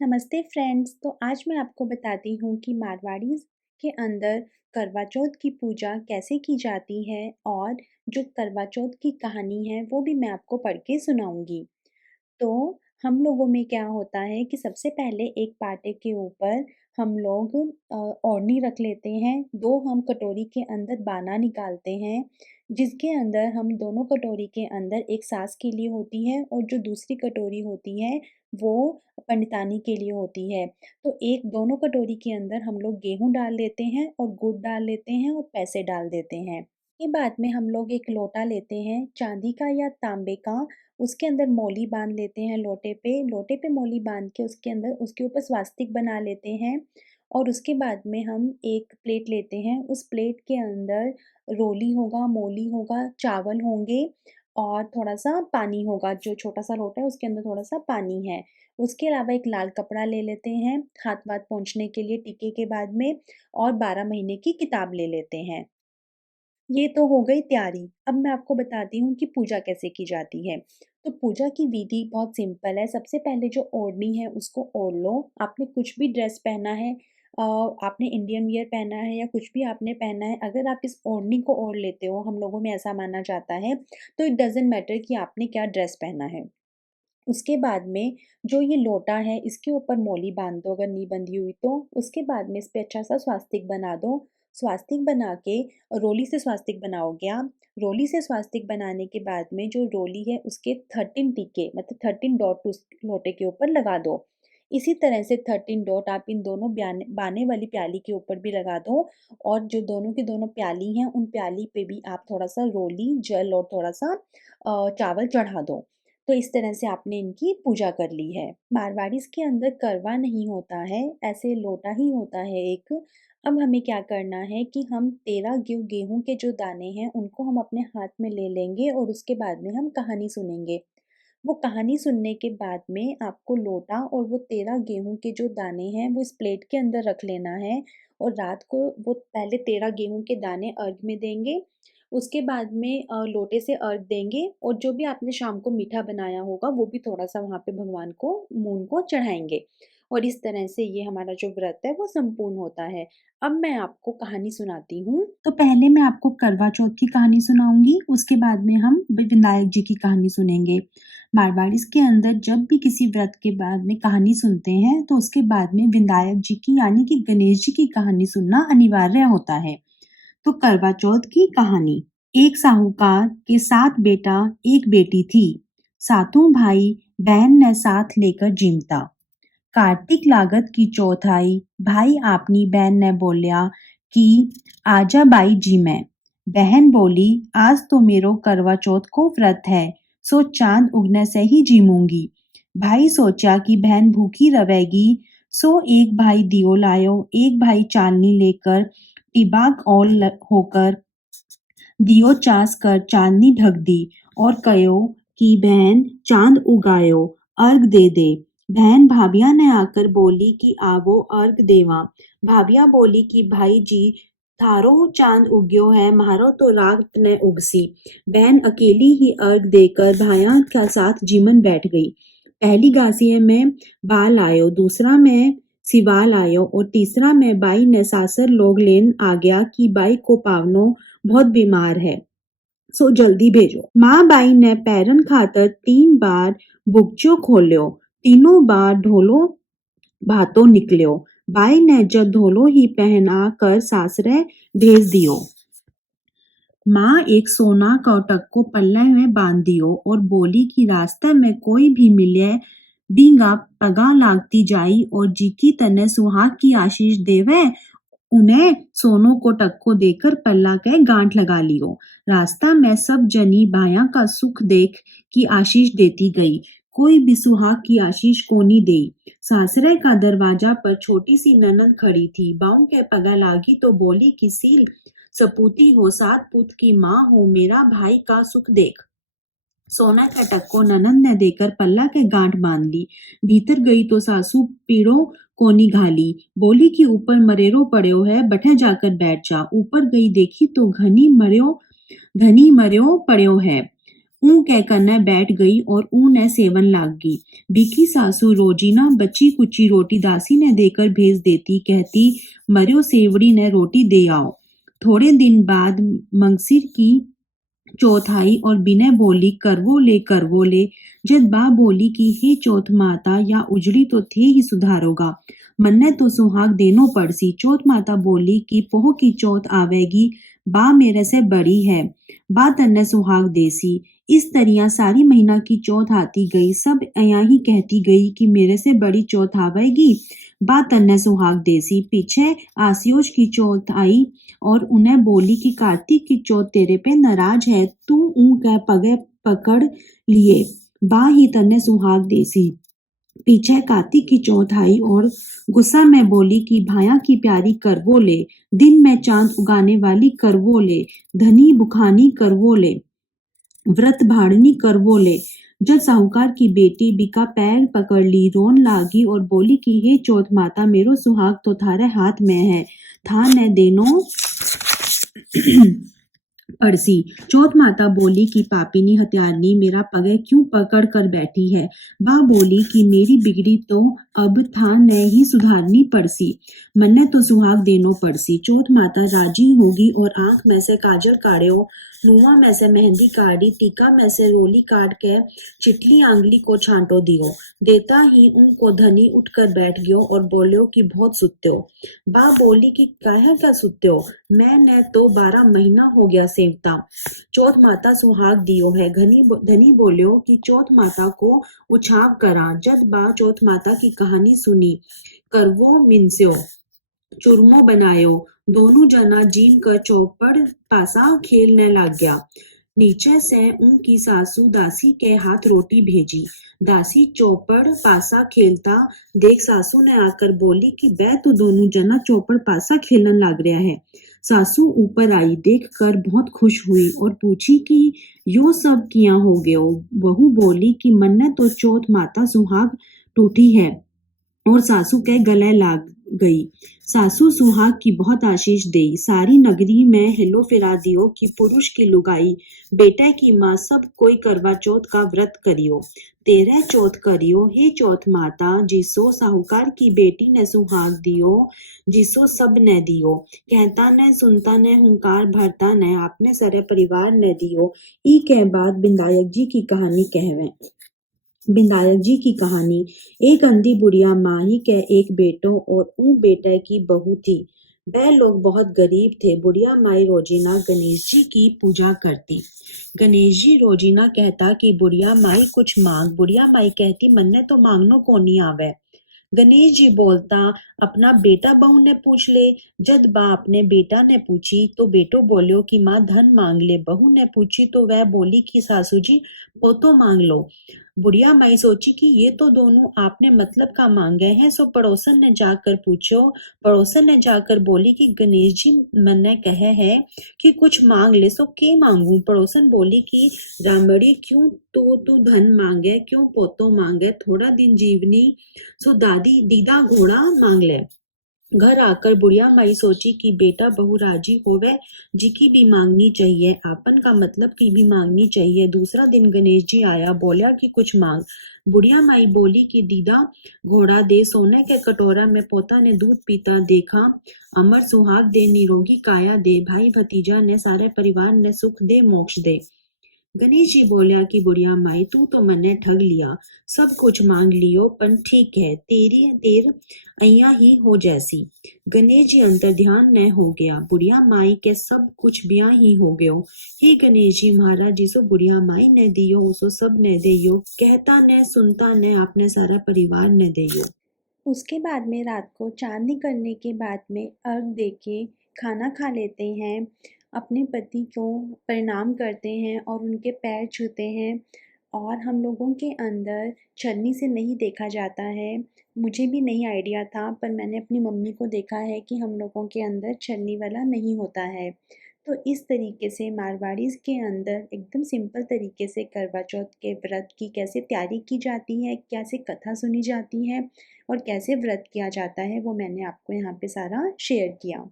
नमस्ते फ्रेंड्स। तो आज मैं आपको बताती हूँ कि मारवाड़ीज़ के अंदर करवा चौथ की पूजा कैसे की जाती है और जो करवा चौथ की कहानी है वो भी मैं आपको पढ़ के सुनाऊँगी। तो हम लोगों में क्या होता है कि सबसे पहले एक पाटे के ऊपर हम लोग ओढ़नी रख लेते हैं। 2 हम कटोरी के अंदर बाना निकालते हैं, जिसके अंदर हम दोनों कटोरी के अंदर एक सास के लिए होती है और जो दूसरी कटोरी होती है वो पंडितानी के लिए होती है। तो एक दोनों कटोरी के अंदर हम लोग गेहूँ डाल लेते हैं और गुड़ डाल लेते हैं और पैसे डाल देते हैं। के बाद में हम लोग एक लोटा लेते हैं चांदी का या तांबे का, उसके अंदर मौली बांध लेते हैं लोटे पे मौली बांध के उसके अंदर उसके ऊपर स्वास्तिक बना लेते हैं और उसके बाद में हम एक प्लेट लेते हैं। उस प्लेट के अंदर रोली होगा, मौली होगा, चावल होंगे और थोड़ा-सा पानी होगा। जो छोटा-सा लोटा है उसके अंदर थोड़ा-सा पानी है। उसके अलावा एक लाल कपड़ा ले लेते हैं हाथ-वाथ पोंछने के लिए टीके के बाद में और 12 महीने की किताब ले लेते हैं। ये तो हो गई तैयारी। अब मैं आपको बताती हूँ कि पूजा कैसे की जाती है। तो पूजा की विधि बहुत सिंपल है। सबसे पहले जो ओढ़नी है उसको ओढ़ लो। आपने कुछ भी ड्रेस पहना है, आपने इंडियन वियर पहना है या कुछ भी आपने पहना है, अगर आप इस ओढ़नी को ओढ़ लेते हो, हम लोगों में ऐसा माना जाता है, तो इट डज़न्ट मैटर कि आपने क्या ड्रेस पहना है। उसके बाद में जो ये लोटा है इसके ऊपर मौली बाँध दो अगर नहीं बंधी हुई तो। उसके बाद में इस पे अच्छा-सा स्वास्तिक बना दो। स्वास्तिक बना के रोली से स्वास्तिक बनाओगे आप। रोली से स्वास्तिक बनाने के बाद में जो रोली है उसके 13 टीके मतलब 13 डॉट उस लोटे के ऊपर लगा दो। इसी तरह से 13 डॉट आप इन दोनों बाने वाली प्याली के ऊपर भी लगा दो और जो दोनों की दोनों प्याली हैं उन प्याली पे भी आप थोड़ा-सा रोली, जल और थोड़ा-सा चावल चढ़ा दो। तो इस तरह से आपने इनकी पूजा कर ली है। मारवाड़ीज़ के अंदर करवा नहीं होता है, ऐसे लोटा ही होता है एक। अब हमें क्या करना है कि हम 13 गेहूँ के जो दाने हैं, उनको हम अपने हाथ में ले लेंगे और उसके बाद में हम कहानी सुनेंगे। वो कहानी सुनने के बाद में आपको लोटा और वो 13 गेहूँ के जो दाने हैं, वो इस प्लेट के अंदर रख लेना है और रात को वो पहले 13 गेहूँ के दाने अर्घ में देंगे। उसके बाद में लोटे से अर्घ देंगे और जो भी आपने शाम को मीठा बनाया होगा, वो भी थोड़ा-सा वहाँ पे भगवान को मून को चढ़ाएँगे और इस तरह से ये हमारा जो व्रत है, वो संपूर्ण होता है। अब मैं आपको कहानी सुनाती हूँ। तो पहले मैं आपको करवा चौथ की कहानी सुनाऊँगी, उसके बाद में हम विनायक जी की कहानी सुनेंगे। मारवाड़ीज़ के अंदर जब भी किसी व्रत के बाद में कहानी सुनते हैं, तो उसके बाद में विनायक जी की यानी कि गणेश जी की कहानी सुनना अनिवार्य होता है। तो करवा चौथ की कहानी। एक साहूकार के 7 बेटा, 1 बेटी थी। सातों भाई बहन ने साथ लेकर जिमता। कार्तिक लागत की चौथ आई, भाई आपनी बहन ने बोलिया कि आजा बाई जी मैं। बहन बोली आज तो मेरो करवा चौथ को व्रत है, सो चांद उगने से ही जीमूंगी। भाई सोचा कि बहन भूखी रहेगी, सो एक भाई दियो लायो, एक भाई चालनी लेकर टिबाक और होकर दियो चास कर चांदनी ढक दी और कहो कि बहन चांद उगायो, अर्घ दे दे। बहन भाभिया ने आकर बोली कि आवो अर्घ देवा। भाभिया बोली कि भाई जी थारो चांद उग्यो है, म्हारो तो रात ने उगसी। बहन अकेली ही अर्घ देकर भाया का साथ जीमन बैठ गई। पहली गासिए में बाल आयो, दूसरा में सिवाल आयो और तीसरा में बाई ने सासर लोग लेन आ गया कि बाई को पावनो बहुत बीमार है, सो जल्दी भेजो। माँ बाई ने पैरन खातर 3 बार बुगचो खोल्यो, तीनों बार ढोलो भातो निकल्यो। बाई ने जब ढोलो ही पहना कर सासरे भेज दियो। माँ एक सोना का टक्को पल्ले में बांध दियो और बोली कि रास्ते में कोई भी मिले दींगा पगा लागती जाई और जी की तने सुहाग की आशीष देवे, उन्हें सोनों को टक्को देकर पल्ला के गांठ लगा लियो। रास्ता में सब जनी बाया का सुख देख की आशीष देती गई, कोई भी सुहाग की आशीष को नहीं देई। सासरे का दरवाजा पर छोटी सी ननद खड़ी थी, बाऊ के पगा लागी तो बोली कि सील सपूती हो, 7 पुत की माँ हो, मेरा भाई का सुख देख। सोना का टक्को ननद ने देकर पल्ला के गांठ बांध ली। भीतर गई तो सासू पीड़ो कोनी घाली, बोली कि ऊपर मरेरो पड़ो है, बठे जाकर बैठ जा। ऊपर गई देखी तो धनी मर्यो पड़ो है। ऊँ कहकर न बैठ गई और ऊँ न सेवन लागी। भीखी सासू रोजीना बची कुची रोटी दासी ने देकर भेज देती, कहती मर्यो सेवड़ी ने रोटी दे आओ। थोड़े दिन बाद मंगसिर की चौथ आई और बिना बोली करवो ले। जब बा बोली कि हे चौथ माता या उजड़ी तो थे ही सुधारोगा, मन्ने तो सुहाग देनो पड़सी। चौथ माता बोली कि पोह की चौथ आवेगी, बा मेरे से बड़ी है, बा तन्ने सुहाग देसी। इस तरिया सारी महीना की चौथ आती गई, सब अयां ही कहती गई कि मेरे से बड़ी चौथ आवेगी, बा तन्ने सुहाग देसी। पीछे आसियोज की चौथ आई और उन्हें बोली कि कार्तिक की चौथ तेरे पे नाराज है, तू ऊँ कह पगे पकड़ लिए, बा ही तन्ने सुहाग देसी। पीछे कार्तिक की चौथ आई और गुस्सा में बोली कि भाया की प्यारी करवो ले, दिन में चांद उगाने वाली करवो ले, धनी बुखानी करवो ले, व्रत भाड़नी करवो ले। जब साहूकार की बेटी बिका पैर पकड़ ली, रोन लागी और बोली कि हे चौथ माता, मेरो सुहाग तो थारे हाथ में है, था न देनो पड़सी। चौथ माता बोली कि पापिनी हत्यारनी मेरा पगे क्यों पकड़ कर बैठी है। बा बोली कि मेरी बिगड़ी तो अब था न ही सुधारनी पड़सी, मन्ने तो सुहाग देनो पड़सी। चौथ माता राजी होगी और आंख में से काजल काढ़ो, नुआ में से मेहंदी काढ़ी, टीका में से रोली काट के चिटली आंगली को छांटो दियो। देता ही उनको धनी उठकर बैठ गयो और बोलियो कि बहुत सुत्ते हो। बा बोली कि काहे क्या सुत्ते हो, मैंने तो 12 महीना हो गया सेवता, चौथ माता सुहाग दियो है। धनी बोलियो कि चौथ माता को उछाव करा। जद बा चौथ माता की कहानी सुनी, करवो मिनस्यो, चूरमो बनायो, दोनों जना जीम कर चौपड़ पासा खेलने लग गया। नीचे से उनकी सासू दासी के हाथ रोटी भेजी। दासी चौपड़ पासा खेलता देख सासू ने आकर बोली कि बे तो दोनों जना चौपड़ पासा खेलन लग रहा है। सासू ऊपर आई, देख कर बहुत खुश हुई और पूछी कि यो सब किया हो गयो। बहू बोली कि मन्ने तो चौथ माता सुहाग टूटी है और सासू के गले लाग गई। सासू सुहाग की बहुत आशीष देई, सारी नगरी में हिलो फिरा दियो कि पुरुष की लुगाई, बेटे की माँ सब कोई करवा चौथ का व्रत करियो। 13 चौथ करियो हे चौथ माता, जिसो साहूकार की बेटी ने सुहाग दियो, जिसो सब ने दियो। कहता ने सुनता ने हुंकार भरता ने अपने सारे परिवार ने दियो। ई के बाद बिंदायक जी की कहानी कहवें। विनायक जी की कहानी। एक अंधी बुढ़िया माही के एक बेटो और ऊ बेटे की बहू थी। वह लोग बहुत गरीब थे। बुढ़िया माई रोजीना गणेश जी की पूजा करती। गणेश जी रोजीना कहता कि बुढ़िया माई कुछ मांग। बुढ़िया माई कहती मन्ने तो मांगनो को नहीं आवे। गणेश जी बोलता अपना बेटा बहू ने पूछ ले। जद बा अपने बेटा ने पूछी तो बेटो बोलियो कि माँ धन मांग ले। बहू ने पूछी तो वह बोली कि सासू जी पोतो मांग लो। बुढ़िया माई सोची कि ये तो दोनों आपने मतलब का मांगे हैं, सो पड़ोसन ने जाकर पूछो। पड़ोसन ने जाकर बोली कि गणेश जी मैंने कहे है कि कुछ मांग ले, सो के मांगू। पड़ोसन बोली कि रामड़ी क्यों तो तू धन मांगे, क्यों पोतो मांगे, थोड़ा दिन जीवनी सो दादी दीदा घोड़ा मांग ले। घर आकर बुढ़िया माई सोची कि बेटा बहू राजी होवे जी की भी मांगनी चाहिए, आपन का मतलब की भी मांगनी चाहिए। दूसरा दिन गणेश जी आया, बोला कि कुछ मांग। बुढ़िया माई बोली कि दीदा घोड़ा दे, सोने के कटोरा में पोता ने दूध पीता देखा, अमर सुहाग दे, निरोगी काया दे, भाई भतीजा ने सारे परिवार ने सुख दे, मोक्ष दे। गणेश जी बोलिया कि बुढ़िया माई तू तो मन्ने ठग लिया, सब कुछ मांग लियो पण ठीक है, तेरी देर अइया ही हो जैसी। गणेश जी अंतर ध्यान न हो गया, बुढ़िया माई के सब कुछ ब्याह ही हो गयो। हे गणेश जी महाराज, जिसो बुढ़िया माई ने दियो उसो सब ने देयो, कहता ने सुनता ने अपने सारा परिवार ने देयो। उसके बाद में रात को चाँद निकलने के बाद में अर्घ देके खाना खा लेते हैं, अपने पति को प्रणाम करते हैं और उनके पैर छूते हैं। और हम लोगों के अंदर छलनी से नहीं देखा जाता है। मुझे भी नहीं आइडिया था, पर मैंने अपनी मम्मी को देखा है कि हम लोगों के अंदर छलनी वाला नहीं होता है। तो इस तरीके से मारवाड़ीज़ के अंदर एकदम सिंपल तरीके से करवा चौथ के व्रत की कैसे तैयारी की जाती है, कैसे कथा सुनी जाती है और कैसे व्रत किया जाता है, वो मैंने आपको यहाँ पे सारा शेयर किया।